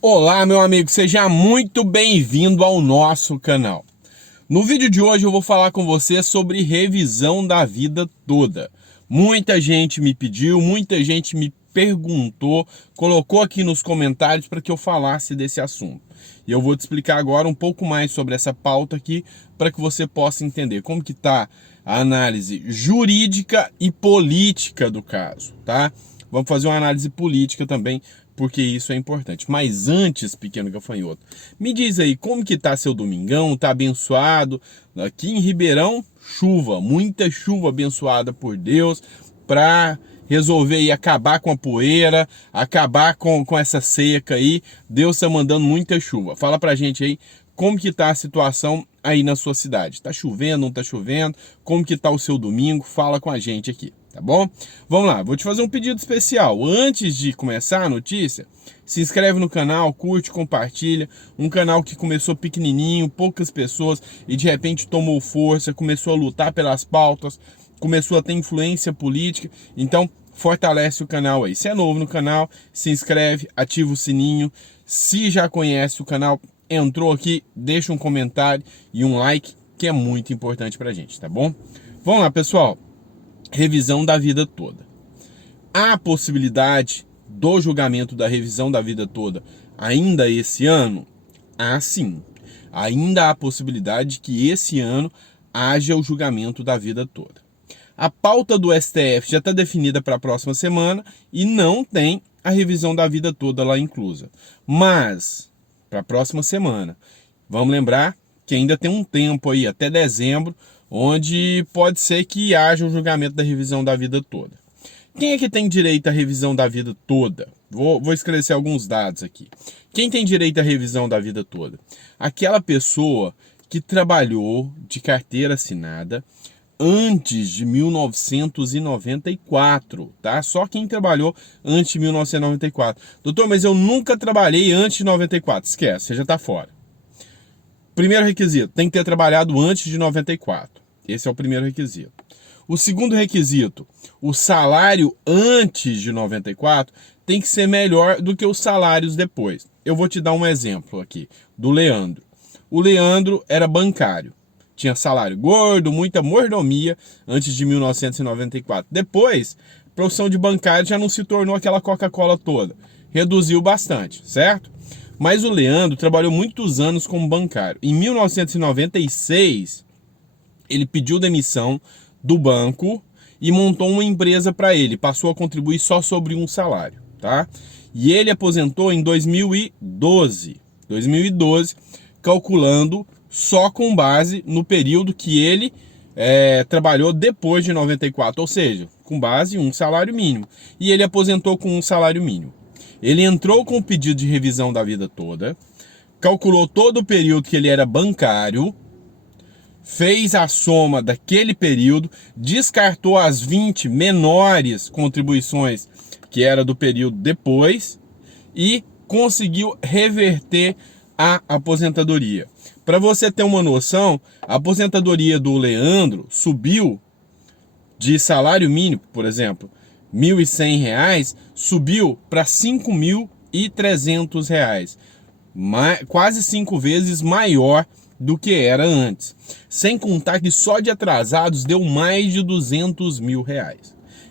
Olá, meu amigo, seja muito bem-vindo ao nosso canal. No vídeo de hoje eu vou falar com você sobre revisão da vida toda. Muita gente me pediu, muita gente me perguntou, colocou aqui nos comentários para que eu falasse desse assunto. E eu vou te explicar agora um pouco mais sobre essa pauta aqui para que você possa entender como que está a análise jurídica e política do caso, tá? Vamos fazer uma análise política também, porque isso é importante. Mas antes, pequeno gafanhoto, me diz aí, como que tá seu domingão? Tá abençoado? Aqui em Ribeirão, chuva, muita chuva abençoada por Deus, para resolver e acabar com a poeira, acabar com essa seca aí. Deus tá mandando muita chuva. Fala pra gente aí, como que tá a situação aí na sua cidade? Tá chovendo, não tá chovendo? Como que tá o seu domingo? Fala com a gente aqui. Tá bom? Vamos lá, vou te fazer um pedido especial. Antes de começar a notícia, se inscreve no canal, curte, compartilha. Um canal que começou pequenininho, poucas pessoas e de repente tomou força, começou a lutar pelas pautas, começou a ter influência política. Então, fortalece o canal aí. Se é novo no canal, se inscreve, ativa o sininho. Se já conhece o canal, entrou aqui, deixa um comentário e um like, que é muito importante pra gente, tá bom? Vamos lá, pessoal. Revisão da vida toda. Há a possibilidade do julgamento da revisão da vida toda ainda esse ano? Há sim. Ainda há a possibilidade que esse ano haja o julgamento da vida toda. A pauta do STF já está definida para a próxima semana e não tem a revisão da vida toda lá inclusa. Mas, para a próxima semana, vamos lembrar que ainda tem um tempo aí, até dezembro, onde pode ser que haja o julgamento da revisão da vida toda. Quem é que tem direito à revisão da vida toda? Vou esclarecer alguns dados aqui. Quem tem direito à revisão da vida toda? Aquela pessoa que trabalhou de carteira assinada antes de 1994, tá? Só quem trabalhou antes de 1994. Doutor, mas eu nunca trabalhei antes de 94. Esquece, você já está fora. Primeiro requisito, tem que ter trabalhado antes de 94. Esse é o primeiro requisito. O segundo requisito, o salário antes de 94 tem que ser melhor do que os salários depois. Eu vou te dar um exemplo aqui, do Leandro. O Leandro era bancário. Tinha salário gordo, muita mordomia antes de 1994. Depois, a profissão de bancário já não se tornou aquela Coca-Cola toda. Reduziu bastante, certo? Mas o Leandro trabalhou muitos anos como bancário. Em 1996, ele pediu demissão do banco e montou uma empresa para ele. Passou a contribuir só sobre um salário, tá? E ele aposentou em 2012. 2012, calculando só com base no período que ele trabalhou depois de 94. Ou seja, com base em um salário mínimo. E ele aposentou com um salário mínimo. Ele entrou com o pedido de revisão da vida toda, calculou todo o período que ele era bancário, fez a soma daquele período, descartou as 20 menores contribuições que era do período depois e conseguiu reverter a aposentadoria. Para você ter uma noção, a aposentadoria do Leandro subiu de salário mínimo, por exemplo, R$ 1.100, subiu para R$ 5.300, quase 5 vezes maior do que era antes. Sem contar que só de atrasados deu mais de R$ 200 mil.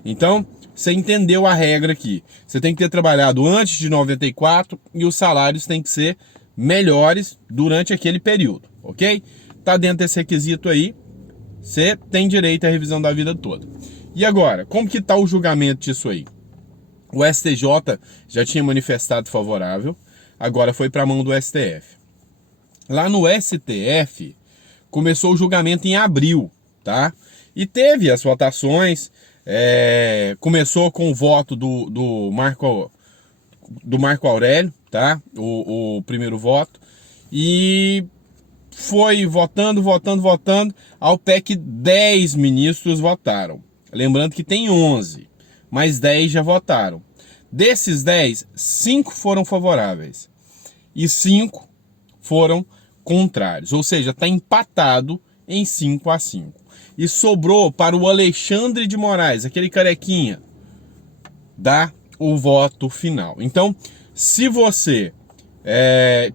Então, você entendeu a regra aqui. Você tem que ter trabalhado antes de 94 e os salários têm que ser melhores durante aquele período, ok? Tá dentro desse requisito aí, você tem direito à revisão da vida toda. E agora, como que está o julgamento disso aí? O STJ já tinha manifestado favorável, agora foi para a mão do STF. Lá no STF, começou o julgamento em abril, tá? E teve as votações, começou com o voto do Marco Aurélio, tá? O primeiro voto, e foi votando, ao pé que 10 ministros votaram. Lembrando que tem 11, mas 10 já votaram. Desses 10, 5 foram favoráveis e 5 foram contrários. Ou seja, está empatado em 5-5. E sobrou para o Alexandre de Moraes, aquele carequinha, dar o voto final. Então, se você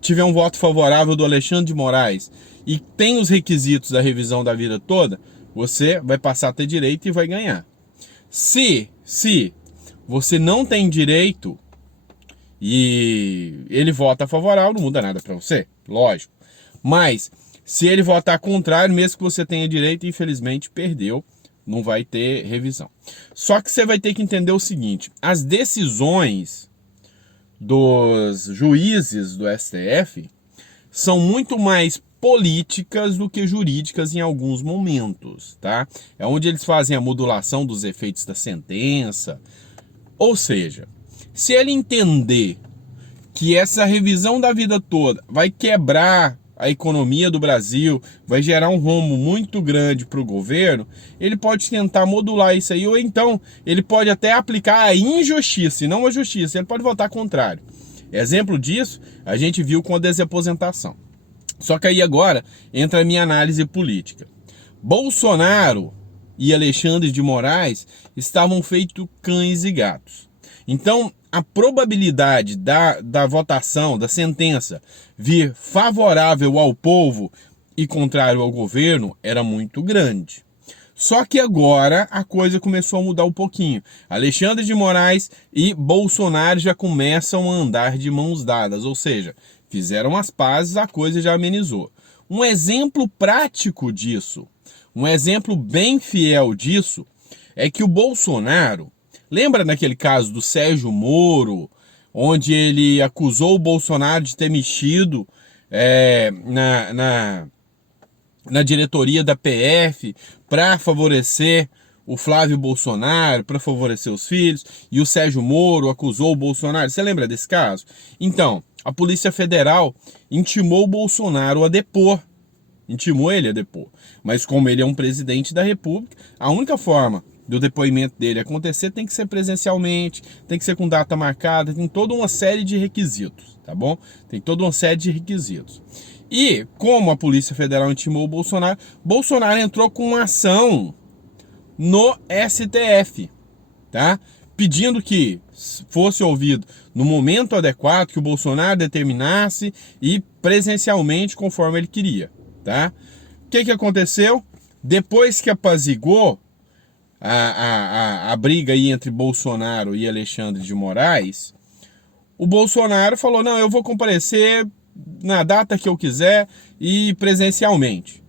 tiver um voto favorável do Alexandre de Moraes e tem os requisitos da revisão da vida toda, você vai passar a ter direito e vai ganhar. Se você não tem direito e ele vota favorável, não muda nada para você, lógico. Mas se ele votar contrário, mesmo que você tenha direito, infelizmente perdeu, não vai ter revisão. Só que você vai ter que entender o seguinte: as decisões dos juízes do STF são muito mais políticas do que jurídicas em alguns momentos, tá? É onde eles fazem a modulação dos efeitos da sentença. Ou seja, se ele entender que essa revisão da vida toda vai quebrar a economia do Brasil, vai gerar um rombo muito grande para o governo, ele pode tentar modular isso aí, ou então ele pode até aplicar a injustiça e não a justiça, ele pode votar contrário. Exemplo disso, a gente viu com a desaposentação. Só que aí agora entra a minha análise política. Bolsonaro e Alexandre de Moraes estavam feitos cães e gatos. Então, a probabilidade da votação, da sentença, vir favorável ao povo e contrário ao governo era muito grande. Só que agora a coisa começou a mudar um pouquinho. Alexandre de Moraes e Bolsonaro já começam a andar de mãos dadas, ou seja, fizeram as pazes, a coisa já amenizou. Um exemplo prático disso, um exemplo bem fiel disso, é que o Bolsonaro, lembra naquele caso do Sérgio Moro, onde ele acusou o Bolsonaro de ter mexido na diretoria da PF para favorecer o Flávio Bolsonaro, para favorecer os filhos, e o Sérgio Moro acusou o Bolsonaro? Você lembra desse caso? Então, a Polícia Federal intimou o Bolsonaro a depor. Intimou ele a depor. Mas como ele é um presidente da República, a única forma do depoimento dele acontecer tem que ser presencialmente, tem que ser com data marcada, tem toda uma série de requisitos, tá bom? Tem toda uma série de requisitos. E como a Polícia Federal intimou o Bolsonaro, Bolsonaro entrou com uma ação no STF, tá? Pedindo que fosse ouvido no momento adequado, que o Bolsonaro determinasse e presencialmente conforme ele queria, tá? O que aconteceu? Depois que apaziguou a briga aí entre Bolsonaro e Alexandre de Moraes, o Bolsonaro falou: não, eu vou comparecer na data que eu quiser e presencialmente.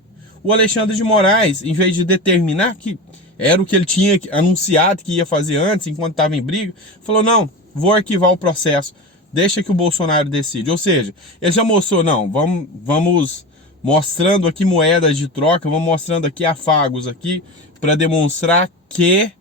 O Alexandre de Moraes, em vez de determinar, que era o que ele tinha anunciado que ia fazer antes, enquanto estava em briga, falou: não, vou arquivar o processo, deixa que o Bolsonaro decide. Ou seja, ele já mostrou: não, vamos mostrando aqui moedas de troca, vamos mostrando aqui afagos aqui, para demonstrar que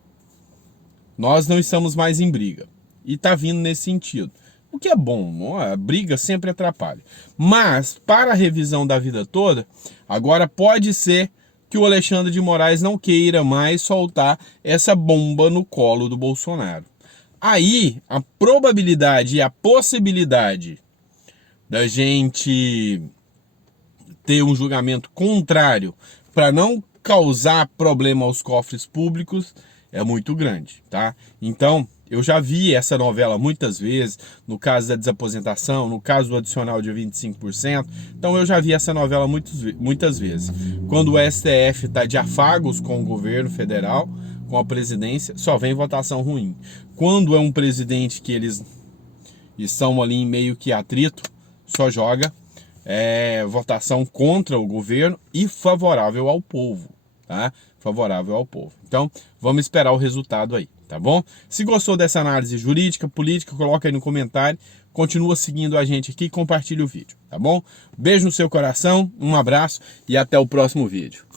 nós não estamos mais em briga. E tá vindo nesse sentido. O que é bom, a briga sempre atrapalha. Mas, para a revisão da vida toda, agora pode ser que o Alexandre de Moraes não queira mais soltar essa bomba no colo do Bolsonaro. Aí, a probabilidade e a possibilidade da gente ter um julgamento contrário para não causar problema aos cofres públicos é muito grande, tá? Então, eu já vi essa novela muitas vezes, no caso da desaposentação, no caso do adicional de 25%. Então eu já vi essa novela muitas vezes. Quando o STF está de afagos com o governo federal, com a presidência, só vem votação ruim. Quando é um presidente que eles estão ali em meio que atrito, só joga votação contra o governo e favorável ao povo, tá? Favorável ao povo. Então, vamos esperar o resultado aí, tá bom? Se gostou dessa análise jurídica, política, coloca aí no comentário, continua seguindo a gente aqui e compartilha o vídeo, tá bom? Beijo no seu coração, um abraço e até o próximo vídeo.